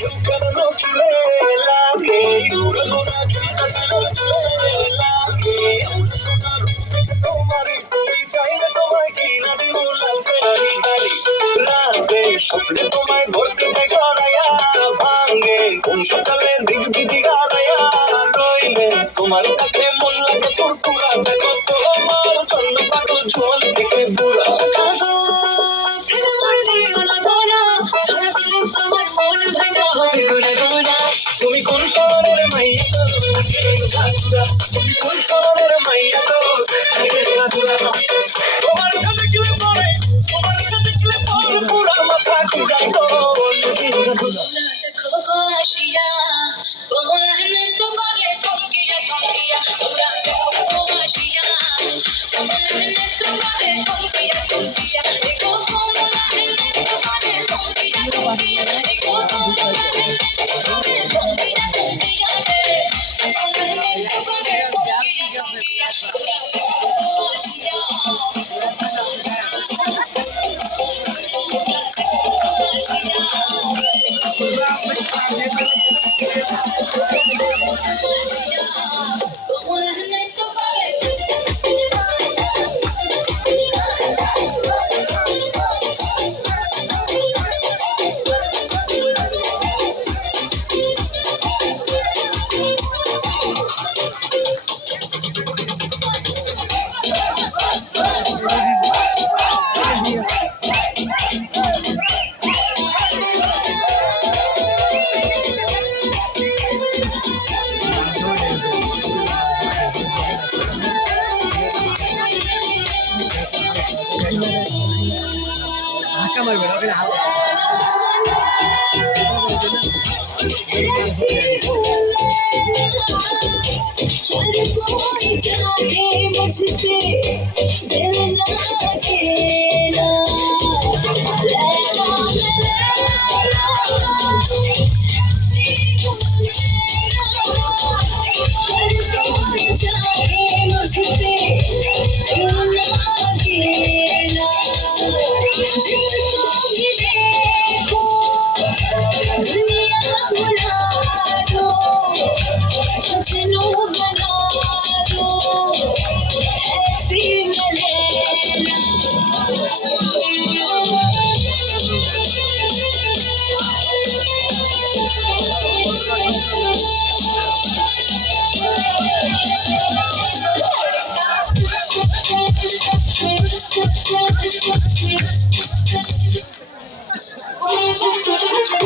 ঢুকার নখিলে লাগে উড়োনা লাগে তোমারই তুমি চাইলে তোমায় কিনা দিব লাল ফেরারি গাড়ি রাতে স্বপ্নে তোমায় ধরতে গড়াইয়া ভাঙে কোন সকালে দিক বিধি গাড়াইয়া রইলে তোমার কাছে মন লাগে ফুরফুরা দেখো তোমার চন্দ্র পাগল ঝোল থেকে বুড়া তুমি কোন শহরের মাইয়া তুমি কোন শহরের মাইয়া তোমার সাথে কি পড়ে তোমার সাথে কি পড়ে পুরা মাথা ঘুরাই গো দেখো গো আসিয়া কোন মেহনত করে টঙ্কিয়া টঙ্কিয়া পুরা দেখো গো আসিয়া কোন মেহনত করে টঙ্কিয়া টঙ্কিয়া দেখো কোন মেহনত করে টঙ্কিয়া টঙ্কিয়া দেখো কোন মেহনত করে টঙ্কিয়া টঙ্কিয়া রে কোন মেহনত করে টঙ্কিয়া টঙ্কিয়া পুরা দেখো গো আসিয়া ধাক্কা মারবে না ওখানে হালকা मुझसे दिल ना